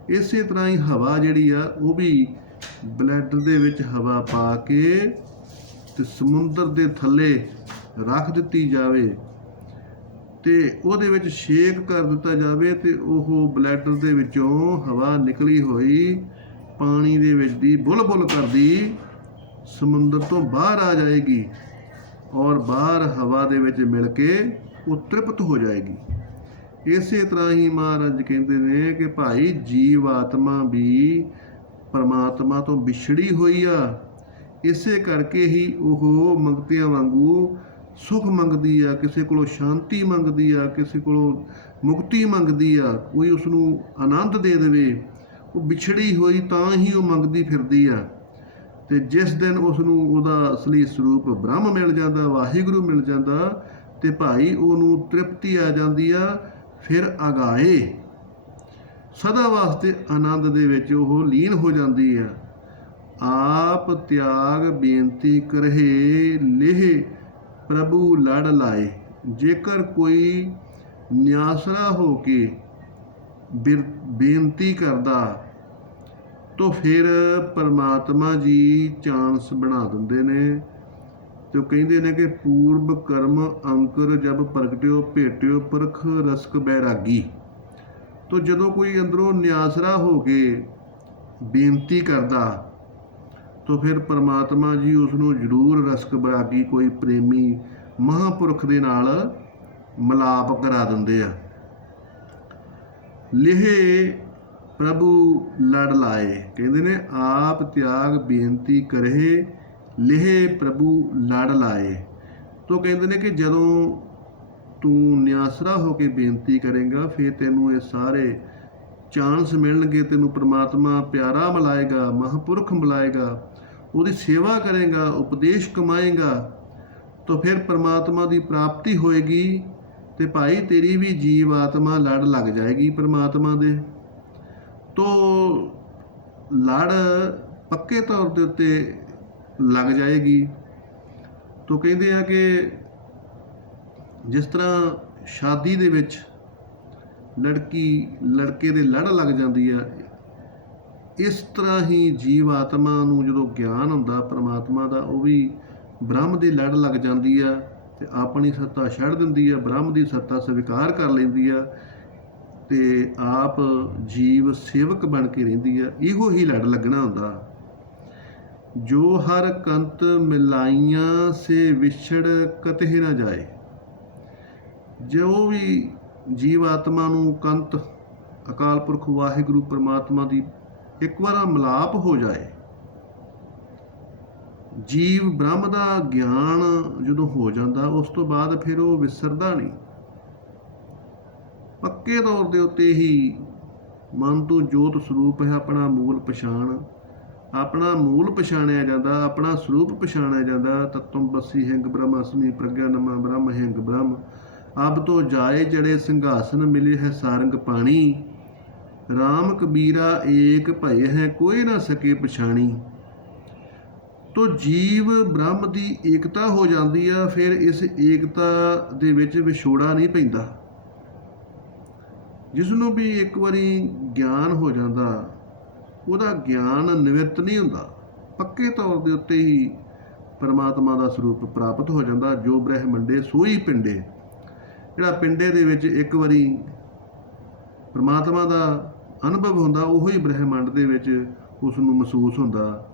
ਇਸੇ ਤਰ੍ਹਾਂ ਹੀ ਹਵਾ ਜਿਹੜੀ ਆ, ਉਹ ਵੀ ਬਲੈਡਰ ਦੇ ਵਿੱਚ ਹਵਾ ਪਾ ਕੇ ਤੇ ਸਮੁੰਦਰ ਦੇ ਥੱਲੇ ਰੱਖ ਦਿੱਤੀ ਜਾਵੇ ਤੇ ਉਹਦੇ ਵਿੱਚ ਛੇਕ ਕਰ ਦਿੱਤਾ ਜਾਵੇ ਤੇ ਉਹ ਬਲੈਡਰ ਦੇ ਵਿੱਚੋਂ ਹਵਾ ਨਿਕਲੀ ਹੋਈ ਪਾਣੀ ਦੇ ਵਿੱਚ ਦੀ ਬੁਲਬੁਲ ਕਰਦੀ ਸਮੁੰਦਰ ਤੋਂ ਬਾਹਰ ਆ ਜਾਏਗੀ ਔਰ ਬਾਹਰ ਹਵਾ ਦੇ ਵਿੱਚ ਮਿਲ ਕੇ ਉਹ ਤ੍ਰਿਪਤ ਹੋ ਜਾਏਗੀ। ਇਸੇ ਤਰ੍ਹਾਂ ਹੀ ਮਹਾਰਾਜ ਕਹਿੰਦੇ ਨੇ ਕਿ ਭਾਈ ਜੀਵ ਆਤਮਾ ਵੀ ਪਰਮਾਤਮਾ ਤੋਂ ਵਿਛੜੀ ਹੋਈ ਆ। ਇਸੇ ਕਰਕੇ ਹੀ ਉਹ ਮੰਗਤਿਆਂ ਵਾਂਗੂ ਸੁਖ ਮੰਗਦੀ ਆ, ਕਿਸੇ ਕੋਲੋਂ ਸ਼ਾਂਤੀ ਮੰਗਦੀ ਆ, ਕਿਸੇ ਕੋਲੋਂ ਮੁਕਤੀ ਮੰਗਦੀ ਆ, ਕੋਈ ਉਸ ਨੂੰ ਆਨੰਦ ਦੇ ਦੇਵੇ। ਉਹ ਵਿਛੜੀ ਹੋਈ ਤਾਂ ਹੀ ਉਹ ਮੰਗਦੀ ਫਿਰਦੀ ਆ ਤੇ ਜਿਸ ਦਿਨ ਉਸ ਨੂੰ ਉਹਦਾ ਅਸਲੀ ਸਰੂਪ ਬ੍ਰਹਮ ਮਿਲ ਜਾਂਦਾ, ਵਾਹਿਗੁਰੂ ਮਿਲ ਜਾਂਦਾ ਤੇ ਭਾਈ ਉਹਨੂੰ ਤ੍ਰਿਪਤੀ ਆ ਜਾਂਦੀ ਆ। ਫਿਰ ਅਗਾਏ ਸਦਾ ਵਾਸਤੇ ਆਨੰਦ ਦੇ ਵਿੱਚ ਉਹ ਲੀਨ ਹੋ ਜਾਂਦੀ ਆ। ਆਪ ਤਿਆਗ ਬੇਨਤੀ ਕਰਹਿ ਲਿਹ ਪ੍ਰਭੂ ਲੜ ਲਾਏ। ਜੇਕਰ ਕੋਈ ਨਿਆਸਰਾ ਹੋ ਕੇ ਬੇਨਤੀ ਕਰਦਾ ਤਾਂ ਫਿਰ ਪਰਮਾਤਮਾ ਜੀ ਚਾਂਸ ਬਣਾ ਦਿੰਦੇ ਨੇ ਤੇ ਉਹ ਕਹਿੰਦੇ ਨੇ ਕਿ ਪੂਰਬ ਕਰਮ ਅੰਕੁਰ ਜਬ ਪ੍ਰਗਟਿਓ ਭੇਟਿਓ ਪਰਖ ਰਸਕ ਬੈਰਾਗੀ। ਤੋ ਜਦੋਂ ਕੋਈ ਅੰਦਰੋਂ ਨਿਆਸਰਾ ਹੋ ਕੇ ਬੇਨਤੀ ਕਰਦਾ ਤਾਂ ਫਿਰ ਪਰਮਾਤਮਾ ਜੀ ਉਸ ਨੂੰ ਜ਼ਰੂਰ ਰਸਕ ਬੈਰਾਗੀ, ਕੋਈ ਪ੍ਰੇਮੀ ਮਹਾਂਪੁਰਖ ਦੇ ਨਾਲ ਮਿਲਾਪ ਕਰਾ ਦਿੰਦੇ ਆ। ਲਿਹੇ ਪ੍ਰਭੂ ਲੜ ਲਾਏ, ਕਹਿੰਦੇ ਨੇ ਆਪ ਤਿਆਗ ਬੇਨਤੀ ਕਰਹਿ ਲਿਹੇ ਪ੍ਰਭੂ ਲੜ ਲਾਏ। ਤੋ ਕਹਿੰਦੇ ਨੇ ਕਿ ਜਦੋਂ ਤੂੰ ਨਿਆਸਰਾ ਹੋ ਕੇ ਬੇਨਤੀ ਕਰੇਗਾ ਫਿਰ ਤੈਨੂੰ ਇਹ ਸਾਰੇ ਚਾਂਸ ਮਿਲਣਗੇ, ਤੈਨੂੰ ਪ੍ਰਮਾਤਮਾ ਪਿਆਰਾ ਮਿਲਾਏਗਾ, ਮਹਾਂਪੁਰਖ ਮਿਲਾਏਗਾ, ਉਹਦੀ ਸੇਵਾ ਕਰੇਗਾ, ਉਪਦੇਸ਼ ਕਮਾਏਗਾ ਤਾਂ ਫਿਰ ਪਰਮਾਤਮਾ ਦੀ ਪ੍ਰਾਪਤੀ ਹੋਏਗੀ ਤੇ ਭਾਈ ਤੇਰੀ ਵੀ ਜੀਵ ਆਤਮਾ ਲੜ ਲੱਗ ਜਾਏਗੀ ਪਰਮਾਤਮਾ ਦੇ। ਤੋ ਲੜ ਪੱਕੇ ਤੌਰ ਦੇ ਉੱਤੇ ਲੱਗ ਜਾਏਗੀ। ਤੋ ਕਹਿੰਦੇ ਆ ਕਿ ਜਿਸ ਤਰ੍ਹਾਂ ਸ਼ਾਦੀ ਦੇ ਵਿੱਚ ਲੜਕੀ ਲੜਕੇ ਦੇ ਲੜ ਲੱਗ ਜਾਂਦੀ ਆ, ਇਸ ਤਰ੍ਹਾਂ ਹੀ ਜੀਵ ਆਤਮਾ ਨੂੰ ਜਦੋਂ ਗਿਆਨ ਹੁੰਦਾ ਪਰਮਾਤਮਾ ਦਾ, ਉਹ ਵੀ ਬ੍ਰਹਮ ਦੀ ਲੜ ਲੱਗ ਜਾਂਦੀ ਆ ਤੇ ਆਪਣੀ ਸੱਤਾ ਛੱਡ ਦਿੰਦੀ ਆ, ਬ੍ਰਹਮ ਦੀ ਸੱਤਾ ਸਵੀਕਾਰ ਕਰ ਲੈਂਦੀ ਆ ਤੇ ਆਪ ਜੀਵ ਸੇਵਕ ਬਣ ਕੇ ਰਹਿੰਦੀ ਆ। ਇਹੋ ਹੀ ਲੜ ਲੱਗਣਾ ਹੁੰਦਾ। ਜੋ ਹਰ ਕੰਤ ਮਿਲਾਈਆਂ ਸੇ ਵਿਛੜ ਕਤਹਿ ਨਾ ਜਾਏ। ਜੋ ਵੀ ਜੀਵ ਆਤਮਾ ਨੂੰ ਕੰਤ ਅਕਾਲ ਪੁਰਖ ਵਾਹਿਗੁਰੂ ਪਰਮਾਤਮਾ ਦੀ ਇੱਕ ਵਾਰ ਮਿਲਾਪ ਹੋ ਜਾਏ, ਜੀਵ ਬ੍ਰਹਮ ਦਾ ਗਿਆਨ ਜਦੋਂ ਹੋ ਜਾਂਦਾ ਉਸ ਤੋਂ ਬਾਅਦ ਫਿਰ ਉਹ ਵਿਸਰਦਾ ਨਹੀਂ। ਪੱਕੇ ਤੌਰ ਦੇ ਉੱਤੇ ਹੀ ਮਨ ਤੋਂ ਜੋਤ ਸਰੂਪ ਹੈ, ਆਪਣਾ ਮੂਲ ਪਛਾਣ, ਆਪਣਾ ਮੂਲ ਪਛਾਣਿਆ ਜਾਂਦਾ, ਆਪਣਾ ਸਰੂਪ ਪਛਾਣਿਆ ਜਾਂਦਾ। ਤਤਮ ਬਸੀ ਹਿੰਗ ਬ੍ਰਹਮ ਅਸਮੀ ਪ੍ਰਗਿਆ ਨਮਾ ਬ੍ਰਹਮ ਹਿੰਗ ਬ੍ਰਹਮ। ਅਬ ਤੋਂ ਜਾਏ ਚੜੇ ਸਿੰਘਾਸਨ ਮਿਲੇ ਹੈ ਸਾਰੰਗ ਪਾਣੀ। ਰਾਮ ਕਬੀਰਾ ਏਕ ਭਏ ਹੈ ਕੋਈ ਨਾ ਸਕੇ ਪਛਾਣੀ। ਤੋ ਜੀਵ ਬ੍ਰਹਮ ਦੀ ਏਕਤਾ ਹੋ ਜਾਂਦੀ ਆ। ਫਿਰ ਇਸ ਏਕਤਾ ਦੇ ਵਿੱਚ ਵਿਛੋੜਾ ਨਹੀਂ ਪੈਂਦਾ। ਜਿਸ ਨੂੰ ਵੀ ਇੱਕ ਵਾਰੀ ਗਿਆਨ ਹੋ ਜਾਂਦਾ ਉਹਦਾ ਗਿਆਨ ਨਿਵਰਤ ਨਹੀਂ ਹੁੰਦਾ, ਪੱਕੇ ਤੌਰ ਦੇ ਉੱਤੇ ਹੀ ਪਰਮਾਤਮਾ ਦਾ ਸਰੂਪ ਪ੍ਰਾਪਤ ਹੋ ਜਾਂਦਾ। ਜੋ ਬ੍ਰਹਮੰਡੇ ਸੋਈ ਪਿੰਡੇ, ਜਿਹੜਾ ਪਿੰਡੇ ਦੇ ਵਿੱਚ ਇੱਕ ਵਾਰੀ ਪਰਮਾਤਮਾ ਦਾ ਅਨੁਭਵ ਹੁੰਦਾ ਉਹੀ ਬ੍ਰਹਮੰਡ ਦੇ ਵਿੱਚ ਉਸ ਨੂੰ ਮਹਿਸੂਸ ਹੁੰਦਾ।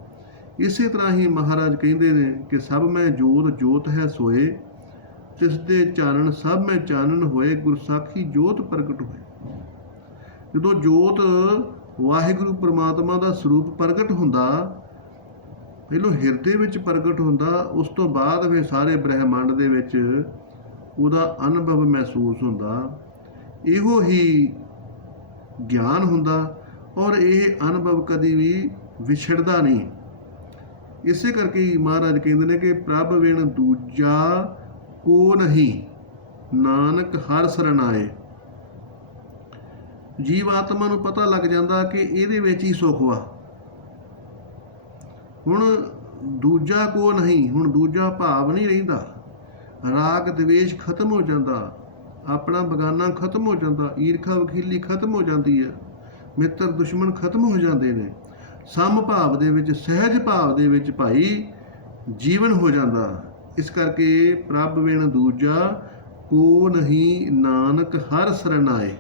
ਇਸੇ ਤਰ੍ਹਾਂ ਹੀ ਮਹਾਰਾਜ ਕਹਿੰਦੇ ਨੇ ਕਿ ਸਭ ਮੈਂ ਜੋਤ ਜੋਤ ਹੈ ਸੋਏ, ਤਿਸ ਦੇ ਚਾਨਣ ਸਭ ਮੈਂ ਚਾਨਣ ਹੋਏ, ਗੁਰਸਾਖੀ ਜੋਤ ਪ੍ਰਗਟ ਹੋਏ। ਜਦੋਂ ਜੋਤ ਵਾਹਿਗੁਰੂ ਪਰਮਾਤਮਾ ਦਾ ਸਰੂਪ ਪ੍ਰਗਟ ਹੁੰਦਾ, ਪਹਿਲੋਂ ਹਿਰਦੇ ਵਿੱਚ ਪ੍ਰਗਟ ਹੁੰਦਾ, ਉਸ ਤੋਂ ਬਾਅਦ ਫਿਰ ਸਾਰੇ ਬ੍ਰਹਿਮੰਡ ਦੇ ਵਿੱਚ ਉਹਦਾ ਅਨੁਭਵ ਮਹਿਸੂਸ ਹੁੰਦਾ। ਇਹੋ ਹੀ ਗਿਆਨ ਹੁੰਦਾ ਔਰ ਇਹ ਅਨੁਭਵ ਕਦੀ ਵੀ ਵਿਛੜਦਾ ਨਹੀਂ। ਇਸੇ ਕਰਕੇ ਹੀ ਮਹਾਰਾਜ ਕਹਿੰਦੇ ਨੇ ਕਿ ਪ੍ਰਭ ਵਿਣ ਦੂਜਾ ਕੋ ਨਹੀਂ, ਨਾਨਕ ਹਰ ਸਰਣ ਆਏ। ਜੀਵ ਆਤਮਾ ਨੂੰ ਪਤਾ ਲੱਗ ਜਾਂਦਾ ਕਿ ਇਹਦੇ ਵਿੱਚ ਹੀ ਸੁੱਖ ਵਾ। ਹੁਣ ਦੂਜਾ ਕੋ ਨਹੀਂ, ਹੁਣ ਦੂਜਾ ਭਾਵ ਨਹੀਂ ਰਹਿੰਦਾ, ਰਾਗ ਦਵੇਸ਼ ਖਤਮ ਹੋ ਜਾਂਦਾ, ਆਪਣਾ ਬਗਾਨਾ ਖਤਮ ਹੋ ਜਾਂਦਾ, ਈਰਖਾ ਵਖੀਲੀ ਖਤਮ ਹੋ ਜਾਂਦੀ ਹੈ, ਮਿੱਤਰ ਦੁਸ਼ਮਣ ਖਤਮ ਹੋ ਜਾਂਦੇ ਨੇ। ਸਮ ਭਾਵ ਦੇ ਵਿੱਚ, ਸਹਿਜ ਭਾਵ ਦੇ ਵਿੱਚ ਭਾਈ ਜੀਵਨ ਹੋ ਜਾਂਦਾ। ਇਸ ਕਰਕੇ ਪ੍ਰਭ ਬਿਨ ਦੂਜਾ ਕੋ ਨਹੀਂ, ਨਾਨਕ ਹਰ ਸਰਣ ਆਏ।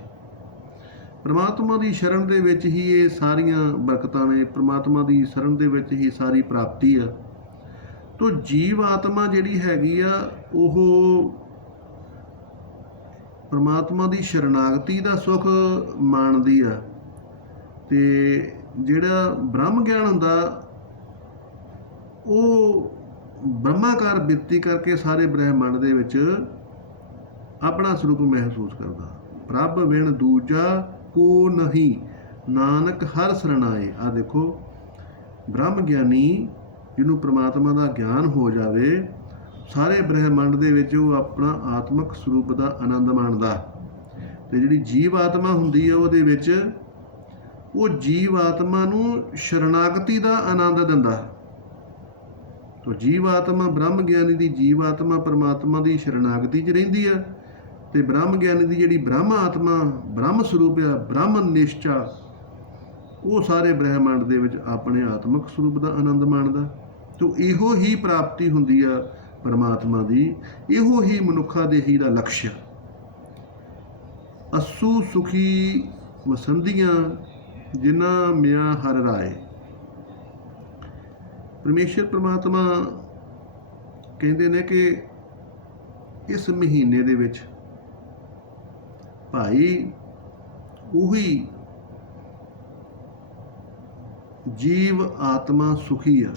ਪ੍ਰਮਾਤਮਾ ਦੀ ਸ਼ਰਨ ਦੇ ਵਿੱਚ ਹੀ ਇਹ ਸਾਰੀਆਂ ਬਰਕਤਾਂ ਨੇ, ਪ੍ਰਮਾਤਮਾ ਦੀ ਸ਼ਰਨ ਦੇ ਵਿੱਚ ਹੀ ਸਾਰੀ ਪ੍ਰਾਪਤੀ ਆ। ਤੋ ਜੀਵ ਆਤਮਾ ਜਿਹੜੀ ਹੈਗੀ ਆ ਉਹ ਪ੍ਰਮਾਤਮਾ ਦੀ ਸ਼ਰਨਾਗਤੀ ਦਾ ਸੁੱਖ ਮਾਣਦੀ ਆ। ਤੇ ਜਿਹੜਾ ਬ੍ਰਹਮ ਗਿਆਨ ਹੁੰਦਾ ਉਹ ਬ੍ਰਹਮਾਕਾਰ ਬਿਰਤੀ ਕਰਕੇ ਸਾਰੇ ਬ੍ਰਹਿਮੰਡ ਦੇ ਵਿੱਚ ਆਪਣਾ ਸਰੂਪ ਮਹਿਸੂਸ ਕਰਦਾ। ਪ੍ਰਭ ਬਿਨ ਦੂਜਾ ਕੋ ਨਹੀਂ, ਨਾਨਕ ਹਰ ਸਰਣਾਏ। ਆ ਦੇਖੋ, ਬ੍ਰਹਮ ਗਿਆਨੀ ਜਿਹਨੂੰ ਪ੍ਰਮਾਤਮਾ ਦਾ ਗਿਆਨ ਹੋ ਜਾਵੇ, ਸਾਰੇ ਬ੍ਰਹਿਮੰਡ ਦੇ ਵਿੱਚ ਉਹ ਆਪਣਾ ਆਤਮਿਕ ਸਰੂਪ ਦਾ ਆਨੰਦ ਮਾਣਦਾ। ਤੇ ਜਿਹੜੀ ਜੀਵ ਆਤਮਾ ਹੁੰਦੀ ਹੈ ਉਹਦੇ ਵਿੱਚ ਉਹ ਜੀਵ ਆਤਮਾ ਨੂੰ ਸ਼ਰਨਾਗਤੀ ਦਾ ਆਨੰਦ ਦਿੰਦਾ। ਤੋ ਜੀਵ ਆਤਮਾ, ਬ੍ਰਹਮ ਗਿਆਨੀ ਦੀ ਜੀਵ ਆਤਮਾ ਪਰਮਾਤਮਾ ਦੀ ਸ਼ਰਨਾਗਤੀ 'ਚ ਰਹਿੰਦੀ ਆ। ਤੇ ਬ੍ਰਹਮ ਗਿਆਨੀ ਦੀ ਜਿਹੜੀ ਬ੍ਰਹਮ ਆਤਮਾ, ਬ੍ਰਹਮ ਸਰੂਪ ਆ, ਬ੍ਰਹਮ ਨਿਸ਼ਚਾ, ਉਹ ਸਾਰੇ ਬ੍ਰਹਿਮੰਡ ਦੇ ਵਿੱਚ ਆਪਣੇ ਆਤਮਿਕ ਸਰੂਪ ਦਾ ਆਨੰਦ ਮਾਣਦਾ। ਤੋ ਇਹੋ ਹੀ ਪ੍ਰਾਪਤੀ ਹੁੰਦੀ ਆ ਪਰਮਾਤਮਾ ਦੀ, ਇਹੋ ਹੀ ਮਨੁੱਖਾ ਦੇਹੀ ਦਾ ਲਕਸ਼। ਅਸੂ ਸੁਖੀ ਵਸੰਦੀਆਂ ਜਿਨ੍ਹਾਂ ਮਿਆਂ ਹਰ ਰਾਏ। ਪਰਮੇਸ਼ਰ ਪ੍ਰਮਾਤਮਾ ਕਹਿੰਦੇ ਨੇ ਕਿ ਇਸ ਮਹੀਨੇ ਦੇ ਵਿੱਚ ਭਾਈ ਉਹੀ ਜੀਵ ਆਤਮਾ ਸੁਖੀ ਆ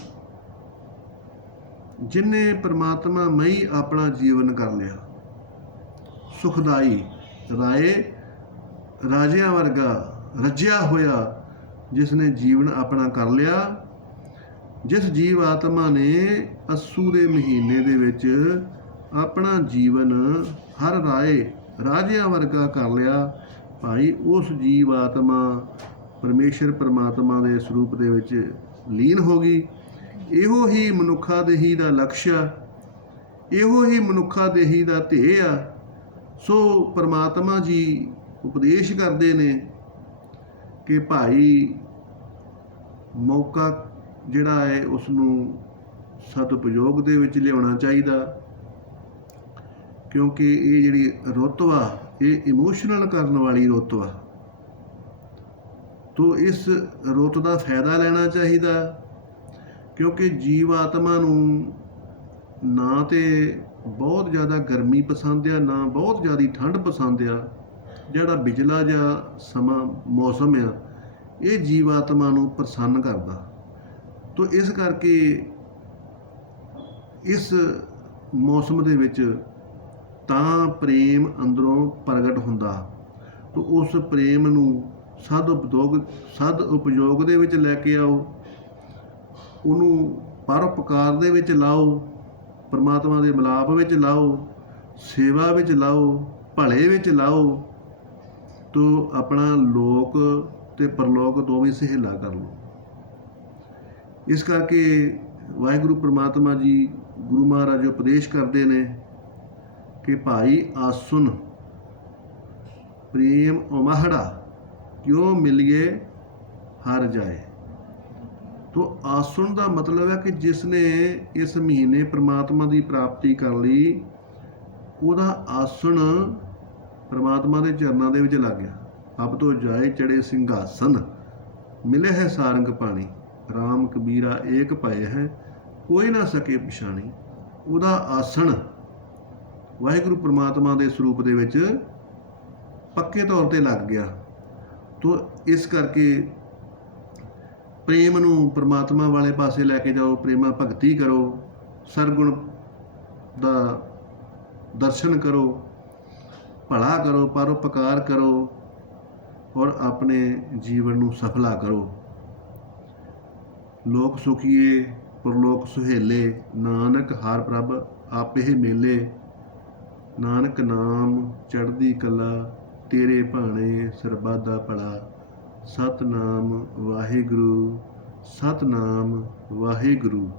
ਜਿਨ੍ਹੇ ਪ੍ਰਮਾਤਮਾ ਮਈ ਆਪਣਾ ਜੀਵਨ ਕਰ ਲਿਆ। ਸੁਖਦਾਈ ਰਾਏ, ਰਾਜਿਆਂ ਵਰਗਾ ਰੱਜਿਆ ਹੋਇਆ ਜਿਸ ਨੇ ਜੀਵਨ ਆਪਣਾ ਕਰ ਲਿਆ। ਜਿਸ ਜੀਵ ਆਤਮਾ ਨੇ ਅੱਸੂ ਦੇ ਮਹੀਨੇ ਦੇ ਵਿੱਚ ਆਪਣਾ ਜੀਵਨ ਹਰ ਰਾਏ, ਰਾਜਿਆਂ ਵਰਗਾ ਕਰ ਲਿਆ, ਭਾਈ ਉਸ ਜੀਵ ਆਤਮਾ ਪਰਮੇਸ਼ਰ ਪਰਮਾਤਮਾ ਦੇ ਸਰੂਪ ਦੇ ਵਿੱਚ ਲੀਨ ਹੋ ਗਈ। ਇਹੋ ਹੀ ਮਨੁੱਖਾ ਦੇਹੀ ਦਾ ਲਕਸ਼ ਆ, ਇਹੋ ਹੀ ਮਨੁੱਖਾ ਦੇਹੀ ਦਾ ਧੇਅ ਆ। ਸੋ ਪਰਮਾਤਮਾ ਜੀ ਉਪਦੇਸ਼ ਕਰਦੇ ਨੇ ਕਿ ਭਾਈ ਮੌਕਾ ਜਿਹੜਾ ਹੈ ਉਸ ਨੂੰ ਸਦਉਪਯੋਗ ਦੇ ਵਿੱਚ ਲਿਆਉਣਾ ਚਾਹੀਦਾ, ਕਿਉਂਕਿ ਇਹ ਜਿਹੜੀ ਰੁੱਤ ਵਾ ਇਹ ਇਮੋਸ਼ਨਲ ਕਰਨ ਵਾਲੀ ਰੁੱਤ ਵਾ। ਤੋ ਇਸ ਰੁੱਤ ਦਾ ਫਾਇਦਾ ਲੈਣਾ ਚਾਹੀਦਾ, ਕਿਉਂਕਿ ਜੀਵ ਆਤਮਾ ਨੂੰ ਨਾ ਤੇ ਬਹੁਤ ਜ਼ਿਆਦਾ ਗਰਮੀ ਪਸੰਦ ਆ, ਨਾ ਬਹੁਤ ਜ਼ਿਆਦਾ ਠੰਡ ਪਸੰਦ ਆ। ਜਿਹੜਾ ਬਿਜਲਾ ਜਿਹਾ ਸਮਾਂ ਮੌਸਮ ਆ ਇਹ ਜੀਵ ਆਤਮਾ ਨੂੰ ਪ੍ਰਸੰਨ ਕਰਦਾ। ਤੋ ਇਸ ਕਰਕੇ ਇਸ ਮੌਸਮ ਦੇ ਵਿੱਚ ਤਾਂ ਪ੍ਰੇਮ ਅੰਦਰੋਂ ਪ੍ਰਗਟ ਹੁੰਦਾ। ਤੋ ਉਸ ਪ੍ਰੇਮ ਨੂੰ ਸਦ ਉਪਯੋਗ ਦੇ ਵਿੱਚ ਲੈ ਕੇ ਆਓ, ਉਹਨੂੰ ਪਰਉਪਕਾਰ ਦੇ ਵਿੱਚ ਲਾਓ, ਪਰਮਾਤਮਾ ਦੇ ਮਿਲਾਪ ਵਿੱਚ ਲਾਓ, ਸੇਵਾ ਵਿੱਚ ਲਾਓ, ਭਲੇ ਵਿੱਚ ਲਾਓ। ਤੋ ਆਪਣਾ ਲੋਕ ਤੇ ਪਰਲੋਕ ਦੋਵੇਂ ਸਹੇਲਾ ਕਰ ਲਓ। ਇਸ ਕਰਕੇ ਵਾਹਿਗੁਰੂ ਪਰਮਾਤਮਾ ਜੀ, ਗੁਰੂ ਮਹਾਰਾਜ ਉਪਦੇਸ਼ ਕਰਦੇ ਨੇ ਕਿ ਭਾਈ ਆਸੁਨ ਪ੍ਰੇਮ ਉਮਾਹੜਾ ਕਿਉਂ ਮਿਲੀਏ ਹਰ ਜਾਏ। ਤੋ ਆਸੁਨ ਦਾ ਮਤਲਬ ਹੈ ਕਿ ਜਿਸ ਨੇ ਇਸ ਮਹੀਨੇ ਪ੍ਰਮਾਤਮਾ ਦੀ ਪ੍ਰਾਪਤੀ ਕਰ ਲਈ, ਉਹਦਾ ਆਸਣ ਪ੍ਰਮਾਤਮਾ ਦੇ ਚਰਨਾਂ ਦੇ ਵਿੱਚ ਲੱਗ ਗਿਆ। ਅਬ ਤੋਂ ਜਾਏ ਚੜੇ ਸਿੰਘਾਸਨ, ਮਿਲੇ ਹੈ ਸਾਰੰਗ ਪਾਣੀ, ਰਾਮ ਕਬੀਰਾ ਏਕ ਪਏ ਹੈ, ਕੋਈ ਨਾ ਸਕੇ ਪਛਾਣੀ। ਉਹਦਾ ਆਸਣ ਵਾਹਿਗੁਰੂ ਪ੍ਰਮਾਤਮਾ ਦੇ ਸਰੂਪ ਦੇ ਵਿੱਚ ਪੱਕੇ ਤੌਰ ਤੇ ਲੱਗ ਗਿਆ। ਤੋ ਇਸ ਕਰਕੇ ਪ੍ਰੇਮ ਨੂੰ ਪ੍ਰਮਾਤਮਾ ਵਾਲੇ ਪਾਸੇ ਲੈ ਕੇ ਜਾਓ, ਪ੍ਰੇਮਾ ਭਗਤੀ ਕਰੋ, ਸਰਗੁਣ ਦਾ ਦਰਸ਼ਨ ਕਰੋ, ਭਲਾ ਕਰੋ, ਪਰਉਪਕਾਰ ਕਰੋ ਔਰ ਆਪਣੇ ਜੀਵਨ ਨੂੰ ਸਫਲਾ ਕਰੋ। ਲੋਕ ਸੁਖੀਏ ਪਰਲੋਕ ਸੁਹੇਲੇ, ਨਾਨਕ ਹਰ ਪ੍ਰਭ ਆਪੇ ਮੇਲੇ। ਨਾਨਕ ਨਾਮ ਚੜ੍ਹਦੀ ਕਲਾ ਤੇਰੇ ਭਾਣੇ ਸਰਬੱਤ ਦਾ ਭਲਾ। ਸਤਨਾਮ ਵਾਹਿਗੁਰੂ, ਸਤਨਾਮ ਵਾਹਿਗੁਰੂ।